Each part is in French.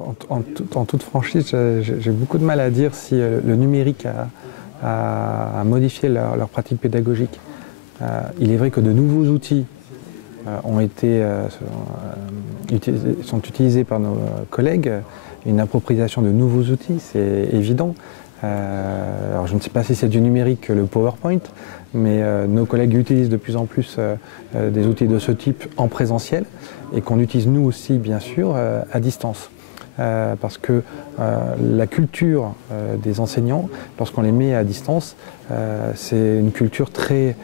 En toute franchise, j'ai beaucoup de mal à dire si le numérique a modifié leur pratique pédagogique. Il est vrai que de nouveaux outils sont utilisés par nos collègues. Une appropriation de nouveaux outils, c'est évident. Alors je ne sais pas si c'est du numérique, le PowerPoint, mais nos collègues utilisent de plus en plus des outils de ce type en présentiel et qu'on utilise nous aussi, bien sûr, à distance. Parce que la culture des enseignants, lorsqu'on les met à distance, c'est une culture très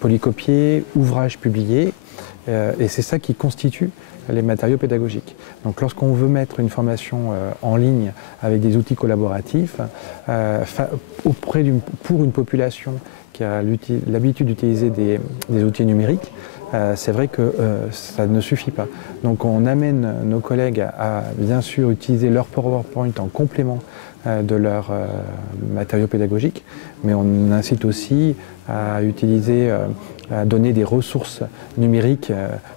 polycopiée, ouvrage publié, et c'est ça qui constitue les matériaux pédagogiques. Donc lorsqu'on veut mettre une formation en ligne avec des outils collaboratifs, pour une population qui a l'habitude d'utiliser des outils numériques, c'est vrai que ça ne suffit pas. Donc on amène nos collègues à bien sûr utiliser leur PowerPoint en complément de leurs matériaux pédagogiques, mais on incite aussi à utiliser, à donner des ressources numériques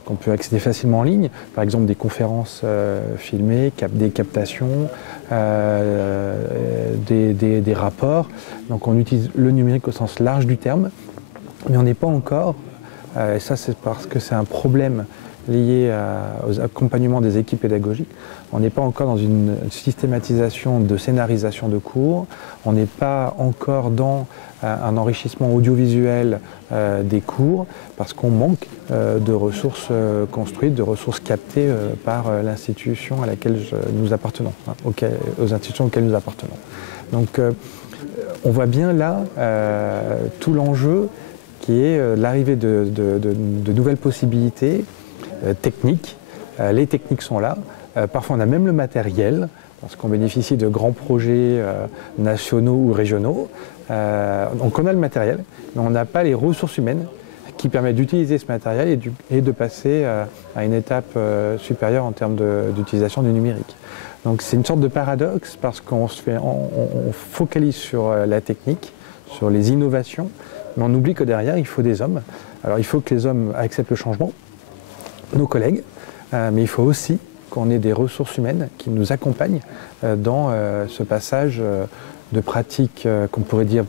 qu'on peut accéder facilement en ligne, par exemple des conférences filmées, des captations, des rapports. Donc on utilise le numérique au sens large du terme, mais on n'est pas encore, et ça c'est parce que c'est un problème lié aux accompagnements des équipes pédagogiques. On n'est pas encore dans une systématisation de scénarisation de cours, on n'est pas encore dans un enrichissement audiovisuel des cours, parce qu'on manque de ressources construites, de ressources captées par l'institution à laquelle nous appartenons, aux institutions auxquelles nous appartenons. Donc on voit bien là tout l'enjeu qui est l'arrivée de nouvelles possibilités techniques. Les techniques sont là. Parfois on a même le matériel, parce qu'on bénéficie de grands projets nationaux ou régionaux. Donc on a le matériel, mais on n'a pas les ressources humaines qui permettent d'utiliser ce matériel et de passer à une étape supérieure en termes d'utilisation du numérique. Donc c'est une sorte de paradoxe, parce qu'on focalise sur la technique, sur les innovations, mais on oublie que derrière il faut des hommes. Alors il faut que les hommes acceptent le changement, nos collègues, mais il faut aussi qu'on ait des ressources humaines qui nous accompagnent dans ce passage de pratiques qu'on pourrait dire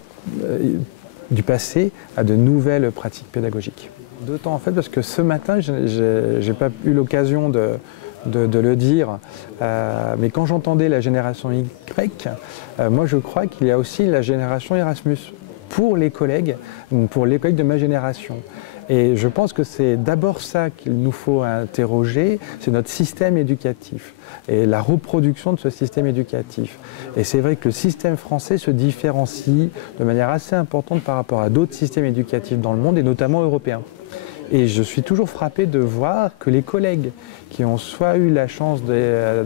du passé à de nouvelles pratiques pédagogiques. D'autant en fait parce que ce matin, je n'ai pas eu l'occasion de le dire, mais quand j'entendais la génération Y, moi je crois qu'il y a aussi la génération Erasmus pour les collègues de ma génération. Et je pense que c'est d'abord ça qu'il nous faut interroger, c'est notre système éducatif et la reproduction de ce système éducatif. Et c'est vrai que le système français se différencie de manière assez importante par rapport à d'autres systèmes éducatifs dans le monde, et notamment européens. Et je suis toujours frappé de voir que les collègues qui ont soit eu la chance de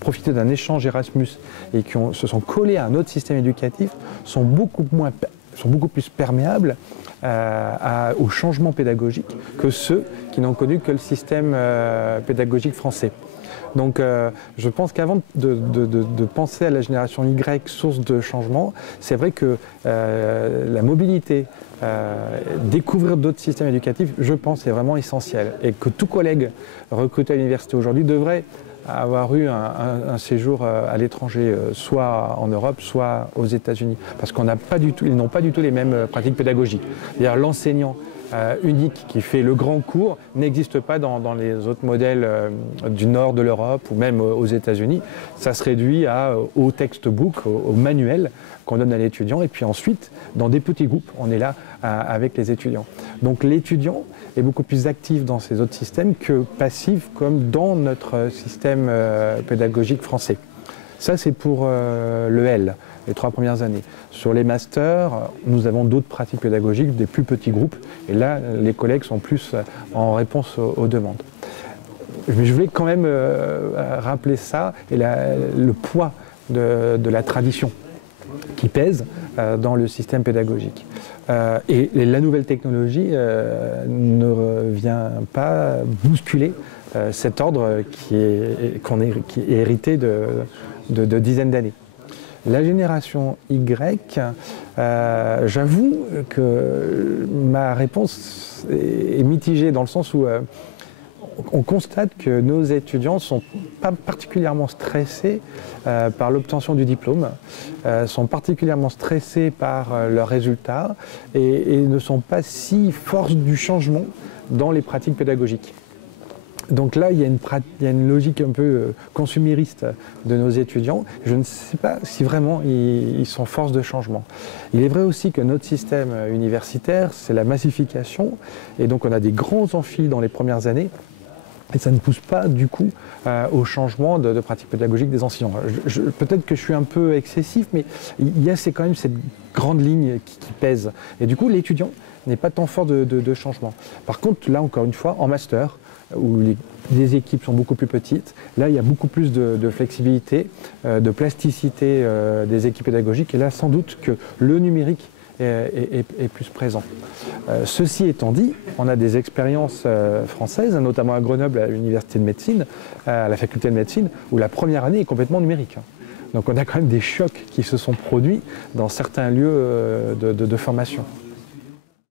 profiter d'un échange Erasmus et qui se sont collés à un autre système éducatif sont beaucoup plus perméables au changement pédagogique que ceux qui n'ont connu que le système pédagogique français. Donc je pense qu'avant de penser à la génération Y, source de changement, c'est vrai que la mobilité, découvrir d'autres systèmes éducatifs, je pense, est vraiment essentiel. Et que tout collègue recruté à l'université aujourd'hui devrait avoir eu un séjour à l'étranger, soit en Europe, soit aux États-Unis. Parce qu'ils n'ont pas du tout les mêmes pratiques pédagogiques. C'est-à-dire l'enseignant unique qui fait le grand cours n'existe pas dans les autres modèles du nord de l'Europe ou même aux États-Unis. Ça se réduit au textbook, au manuel qu'on donne à l'étudiant, et puis ensuite, dans des petits groupes, on est là avec les étudiants. Donc l'étudiant est beaucoup plus actif dans ces autres systèmes que passif comme dans notre système pédagogique français. Ça, c'est pour le L, les 3 premières années. Sur les masters, nous avons d'autres pratiques pédagogiques, des plus petits groupes, et là, les collègues sont plus en réponse aux demandes. Mais je voulais quand même rappeler ça, et le poids de la tradition qui pèse dans le système pédagogique. Et la nouvelle technologie ne vient pas bousculer cet ordre qui est hérité de dizaines d'années. La génération Y, j'avoue que ma réponse est mitigée dans le sens où on constate que nos étudiants ne sont pas particulièrement stressés par l'obtention du diplôme, sont particulièrement stressés par leurs résultats et ne sont pas si force du changement dans les pratiques pédagogiques. Donc là, il y a une logique un peu consumériste de nos étudiants. Je ne sais pas si vraiment ils sont force de changement. Il est vrai aussi que notre système universitaire, c'est la massification. Et donc on a des grands amphis dans les premières années. Et ça ne pousse pas du coup au changement de pratique pédagogique des enseignants. Peut-être que je suis un peu excessif, mais il y a quand même cette grande ligne qui pèse. Et du coup, l'étudiant n'est pas tant fort de changement. Par contre, là encore une fois, en master, où les équipes sont beaucoup plus petites. Là, il y a beaucoup plus de flexibilité, de plasticité des équipes pédagogiques. Et là, sans doute que le numérique est plus présent. Ceci étant dit, on a des expériences françaises, notamment à Grenoble, à l'université de médecine, à la faculté de médecine, où la première année est complètement numérique. Donc on a quand même des chocs qui se sont produits dans certains lieux de formation.